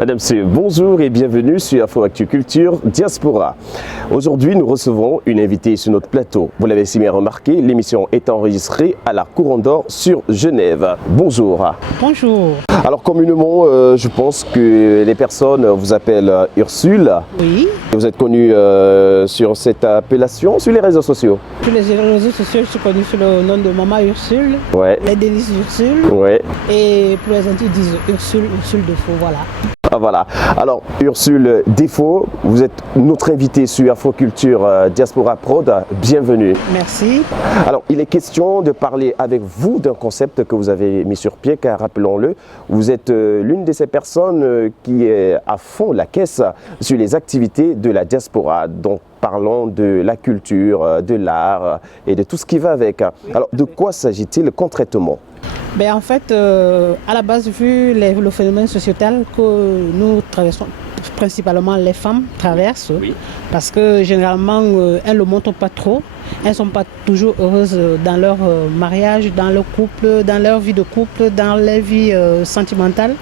Madame, bonjour et bienvenue sur Afro Actu Culture Diaspora. Aujourd'hui, nous recevons une invitée sur notre plateau. Vous l'avez si bien remarqué, l'émission est enregistrée à la Couronne d'Or sur Genève. Bonjour. Bonjour. Alors communément, je pense que les personnes vous appellent Ursule. Oui. Vous êtes connue sur cette appellation sur les réseaux sociaux. Sur les réseaux sociaux, je suis connue sous le nom de Maman Ursule. Ouais. Les délices Ursule. Ouais. Et pour les intimes, ils disent Ursule Defaux, voilà. Ah, voilà. Alors, Ursule Defaux, vous êtes notre invitée sur Afroculture Diaspora Prod. Bienvenue. Merci. Alors, il est question de parler avec vous d'un concept que vous avez mis sur pied, car rappelons-le, vous êtes l'une de ces personnes qui est à fond la caisse sur les activités de la diaspora. Donc, parlons de la culture, de l'art et de tout ce qui va avec. Alors, de quoi s'agit-il concrètement ? Ben, en fait, à la base, vu le phénomène sociétal que nous traversons, principalement les femmes traversent, oui. Parce que généralement, elles ne le montrent pas trop. Elles ne sont pas toujours heureuses dans leur mariage, dans leur couple, dans leur vie de couple, dans leur vie sentimentale.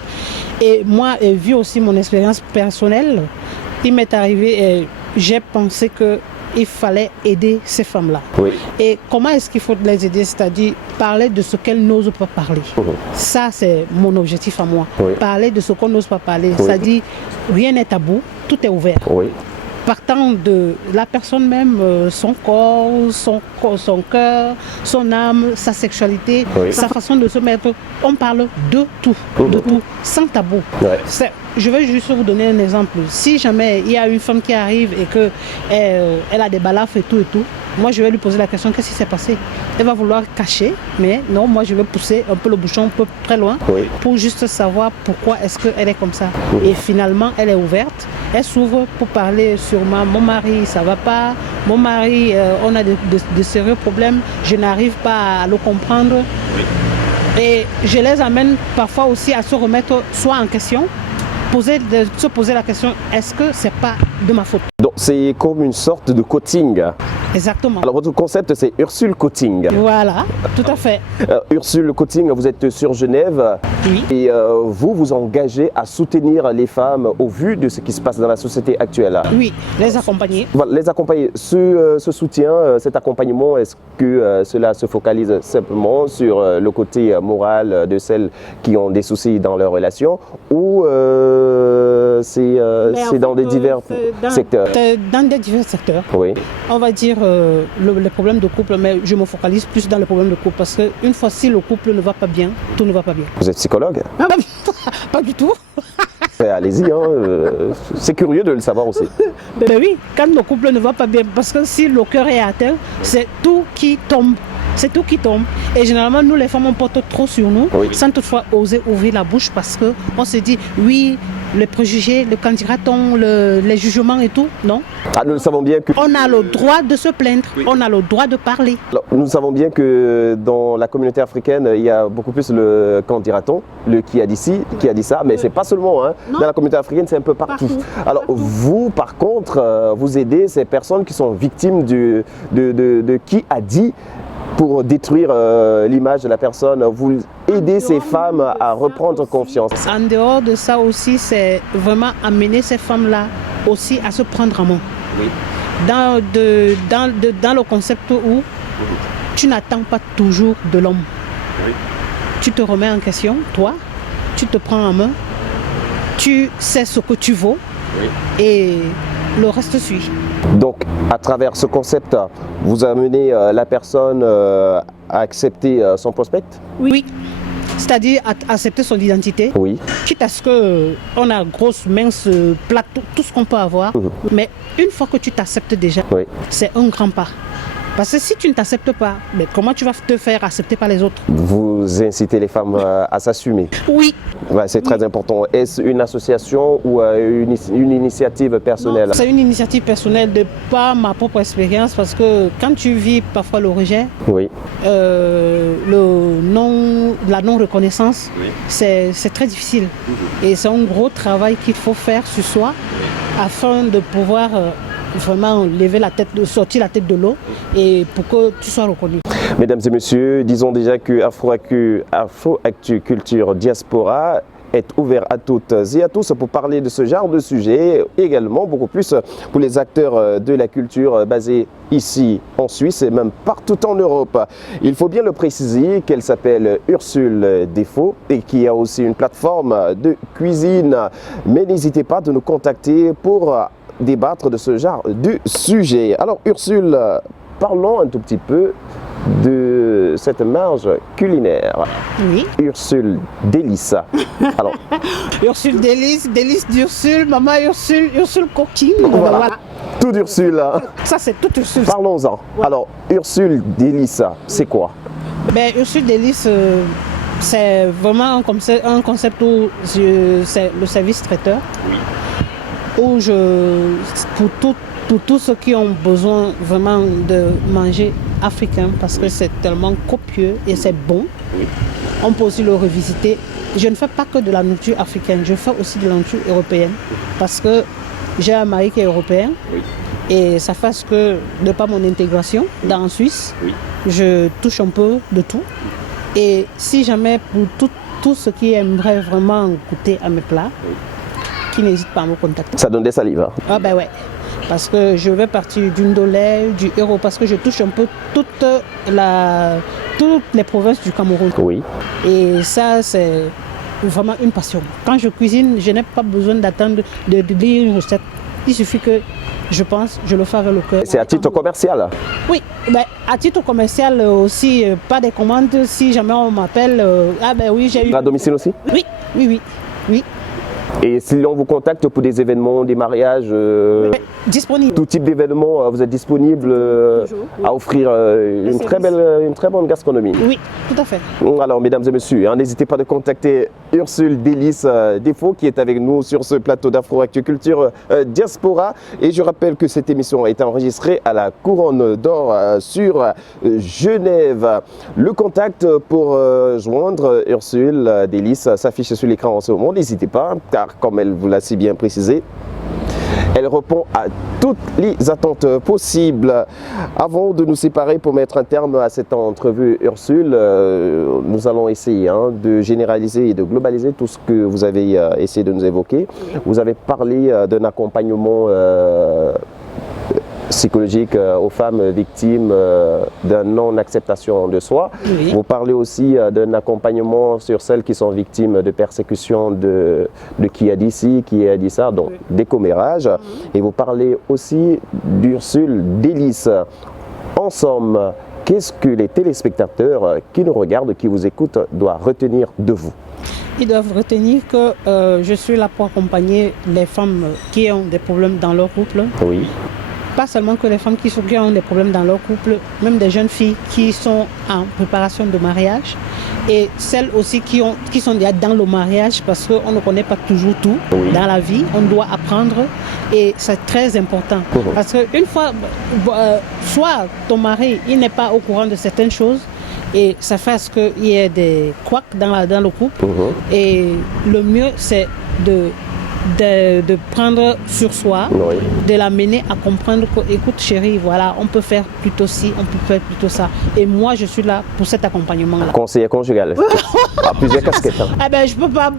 Et moi, vu aussi mon expérience personnelle, il m'est arrivé et j'ai pensé qu'il fallait aider ces femmes-là. Oui. Et comment est-ce qu'il faut les aider? C'est-à-dire parler de ce qu'elles n'osent pas parler. Ça, c'est mon objectif à moi. Oui. Parler de ce qu'on n'ose pas parler. Oui. C'est-à-dire, rien n'est tabou, tout est ouvert. Oui. Partant de la personne même, son corps, son cœur, son âme, sa sexualité, oui. Sa façon de se mettre, on parle de tout, sans tabou. Ouais. Je vais juste vous donner un exemple. Si jamais il y a une femme qui arrive et qu'elle a des balafres et tout, moi je vais lui poser la question, qu'est-ce qui s'est passé? Elle va vouloir cacher, mais non, moi je vais pousser un peu le bouchon un peu très loin, oui. Pour juste savoir pourquoi est-ce qu'elle est comme ça. Oui. Et finalement, elle est ouverte, elle s'ouvre pour parler sûrement, mon mari ça va pas, mon mari on a de sérieux problèmes, je n'arrive pas à le comprendre. Oui. Et je les amène parfois aussi à se remettre soit en question, se poser la question, est-ce que c'est pas de ma faute? Donc c'est comme une sorte de coaching. Exactement. Alors votre concept c'est Ursule Coaching. Voilà, tout à fait. Ursule Coaching, vous êtes sur Genève. Oui. Et vous engagez à soutenir les femmes au vu de ce qui se passe dans la société actuelle. Oui, les accompagner. Voilà, les accompagner. Ce soutien, cet accompagnement, est-ce que cela se focalise simplement sur le côté moral de celles qui ont des soucis dans leur relation ou c'est dans des divers secteurs? Dans des divers secteurs. Oui. On va dire les problèmes de couple, mais je me focalise plus dans les problèmes de couple parce qu'une fois si le couple ne va pas bien, tout ne va pas bien. Vous êtes psychologue? Pas du tout. Allez-y, hein, c'est curieux de le savoir aussi. Ben oui, quand le couple ne va pas bien, parce que si le cœur est atteint, c'est tout qui tombe. C'est tout qui tombe. Et généralement, nous, les femmes, on porte trop sur nous, oui. Sans toutefois oser ouvrir la bouche parce qu'on se dit, oui, les préjugés, le qu'en dira-t-on, les jugements et tout, non. Ah, nous savons bien que... On a le droit de se plaindre, oui. On a le droit de parler. Alors, nous savons bien que dans la communauté africaine, il y a beaucoup plus le qu'en dira-t-on, le qui a dit ci, qui a dit ça, mais c'est pas seulement, hein. Dans la communauté africaine, c'est un peu partout. Alors, vous, par contre, vous aidez ces personnes qui sont victimes de qui a dit, pour détruire l'image de la personne, vous aidez ces femmes à reprendre confiance. En dehors de ça aussi, c'est vraiment amener ces femmes-là aussi à se prendre en main. Oui. Dans le concept où tu n'attends pas toujours de l'homme. Oui. Tu te remets en question, toi, tu te prends en main, tu sais ce que tu vaux, oui. Et le reste suit. Donc, à travers ce concept, vous amenez la personne à accepter son prospect? Oui, c'est-à-dire à accepter son identité. Oui. Quitte à ce qu'on a grosse, mince, plate, tout ce qu'on peut avoir. Mais une fois que tu t'acceptes déjà, oui. C'est un grand pas. Parce que si tu ne t'acceptes pas, mais comment tu vas te faire accepter par les autres? Vous incitez les femmes à s'assumer? Oui. Ouais, c'est très important. Est-ce une association ou une initiative personnelle? C'est une initiative personnelle de par ma propre expérience parce que quand tu vis parfois le rejet, oui. La non-reconnaissance, oui. C'est très difficile. Et c'est un gros travail qu'il faut faire sur soi afin de pouvoir... vraiment lever la tête, sortir la tête de l'eau et pour que tu sois reconnu. Mesdames et messieurs, disons déjà que Afro Actu Culture Diaspora est ouvert à toutes et à tous pour parler de ce genre de sujet, également beaucoup plus pour les acteurs de la culture basés ici en Suisse et même partout en Europe. Il faut bien le préciser qu'elle s'appelle Ursule Défaut et qu'il y a aussi une plateforme de cuisine. Mais n'hésitez pas de nous contacter pour débattre de ce genre de sujet. Alors Ursule, parlons un tout petit peu de cette marge culinaire. Oui. Ursule Délice. Alors, Ursule Délice, Délice d'Ursule, maman Ursule, Ursule Coquine. voilà. Tout d'Ursule. Ça, c'est tout Ursule. Parlons-en. Ouais. Alors, Ursule Délice, c'est quoi? Ben, Ursule Délice, c'est vraiment un concept où c'est le service traiteur. Oui. Où pour tous ceux qui ont besoin vraiment de manger africain, parce que c'est tellement copieux et c'est bon, oui. On peut aussi le revisiter. Je ne fais pas que de la nourriture africaine, je fais aussi de la nourriture européenne, parce que j'ai un mari qui est européen, oui. Et ça fait que, de par mon intégration dans la Suisse, oui. Je touche un peu de tout. Et si jamais pour tous ceux qui aimeraient vraiment goûter à mes plats, oui. Qui n'hésitent pas à me contacter. Ça donne des salives. Hein. Ah ben ouais. Parce que je vais partir du Ndolé, du Hérault, parce que je touche un peu toutes les provinces du Cameroun. Oui. Et ça, c'est vraiment une passion. Quand je cuisine, je n'ai pas besoin d'attendre de lire une recette. Il suffit que je pense, je le fais avec le cœur. C'est à titre commercial? Oui, ben, à titre commercial aussi, pas des commandes. Si jamais on m'appelle, ah ben oui, j'ai eu... À domicile aussi? Oui, oui, oui, oui. Et si on vous contacte pour des événements, des mariages, disponible. Tout type d'événement, vous êtes disponible à offrir une très bonne gastronomie. Oui, tout à fait. Alors, mesdames et messieurs, n'hésitez pas de contacter Ursule Délice Défaut qui est avec nous sur ce plateau d'Afro-Culture Diaspora. Et je rappelle que cette émission a été enregistrée à la Couronne d'Or sur Genève. Le contact pour joindre Ursule Délice s'affiche sur l'écran en ce moment. N'hésitez pas, car comme elle vous l'a si bien précisé, elle répond à toutes les attentes possibles. Avant de nous séparer pour mettre un terme à cette entrevue, Ursule, nous allons essayer de généraliser et de globaliser tout ce que vous avez essayé de nous évoquer. Vous avez parlé d'un accompagnement psychologique aux femmes victimes de non-acceptation de soi. Oui. Vous parlez aussi d'un accompagnement sur celles qui sont victimes de persécution de qui a dit ci, qui a dit ça, donc oui. Des commérages. Et vous parlez aussi d'Ursule Délice. En somme, qu'est-ce que les téléspectateurs qui nous regardent, qui vous écoutent, doivent retenir de vous? Ils doivent retenir que je suis là pour accompagner les femmes qui ont des problèmes dans leur couple. Oui. Pas seulement que les femmes qui ont des problèmes dans leur couple, même des jeunes filles qui sont en préparation de mariage et celles aussi qui sont déjà dans le mariage parce qu'on ne connaît pas toujours tout oui. Dans la vie, on doit apprendre et c'est très important parce qu'une fois, soit ton mari il n'est pas au courant de certaines choses et ça fait qu'il y ait des couacs dans le couple et le mieux c'est de prendre sur soi, oui. De l'amener à comprendre que, écoute chérie, voilà, on peut faire plutôt ci, on peut faire plutôt ça. Et moi, je suis là pour cet accompagnement-là. Conseiller conjugal, à plusieurs casquettes. Ah ben, je ne peux pas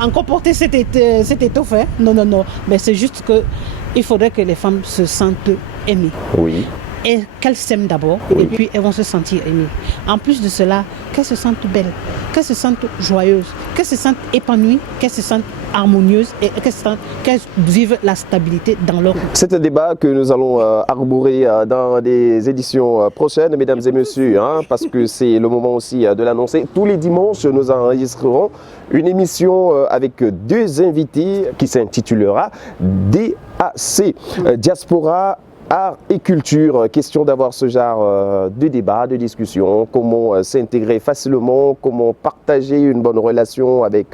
encore porter cette étoffe. Hein. Non, non, non. Mais c'est juste qu'il faudrait que les femmes se sentent aimées. Oui. Et qu'elles s'aiment d'abord, oui. Et puis elles vont se sentir aimées. En plus de cela, qu'elles se sentent belles, qu'elles se sentent joyeuses, qu'elles se sentent épanouies, qu'elles se sentent harmonieuses et qu'elles vivent la stabilité dans leur vie. C'est un débat que nous allons arborer dans des éditions prochaines, mesdames et messieurs, parce que c'est le moment aussi de l'annoncer. Tous les dimanches, nous enregistrerons une émission avec deux invités qui s'intitulera DAC, Diaspora, Art et culture, question d'avoir ce genre de débat, de discussion, comment s'intégrer facilement, comment partager une bonne relation avec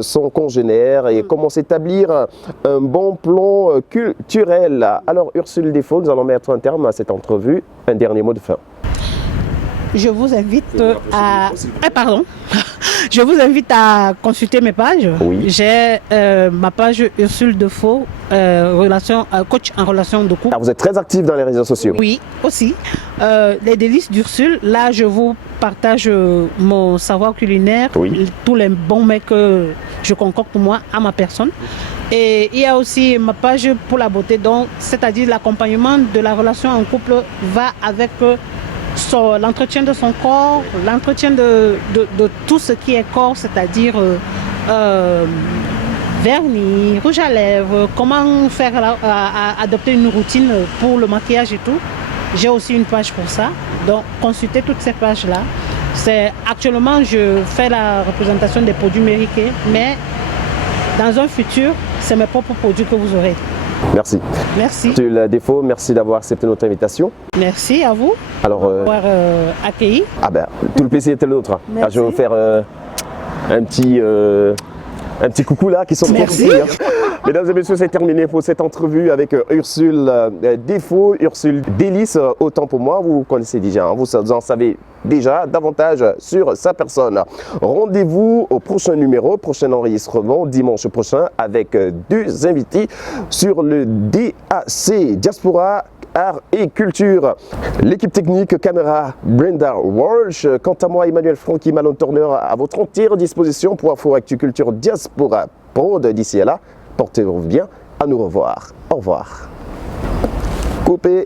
son congénère et comment s'établir un bon plan culturel. Alors Ursule Défaut, nous allons mettre un terme à cette entrevue. Un dernier mot de fin. je vous invite à... pardon. Je vous invite à consulter mes pages. Oui. J'ai ma page Ursule Defaux, coach en relation de couple. Ah, vous êtes très actif dans les réseaux sociaux. Oui, aussi. Les délices d'Ursule, là je vous partage mon savoir culinaire, tous les bons mets que je concocte moi à ma personne. Et il y a aussi ma page pour la beauté, donc c'est-à-dire l'accompagnement de la relation en couple va avec l'entretien de son corps, l'entretien de tout ce qui est corps, c'est-à-dire vernis, rouge à lèvres, comment faire adopter une routine pour le maquillage et tout. J'ai aussi une page pour ça, donc consultez toutes ces pages-là. Actuellement, je fais la représentation des produits mérités, mais dans un futur, c'est mes propres produits que vous aurez. Merci. Merci. Ursule Defaux, merci d'avoir accepté notre invitation. Merci à vous d'avoir accueilli. Ah ben, tout le plaisir était le nôtre. Ah, je vais vous faire un petit coucou là qui sont merci. Ici, hein. Mesdames et messieurs, c'est terminé pour cette entrevue avec Ursule Defaux, Ursule Délices, autant pour moi, vous connaissez déjà, hein, vous en savez déjà davantage sur sa personne. Rendez-vous au prochain numéro, prochain enregistrement, dimanche prochain, avec deux invités sur le DAC, Diaspora Art et Culture. L'équipe technique, caméra, Brenda Walsh. Quant à moi, Emmanuel Francky, Malone Turner, à votre entière disposition pour Info Actu Culture Diaspora Prod. D'ici à là, portez-vous bien, à nous revoir. Au revoir. Coupé.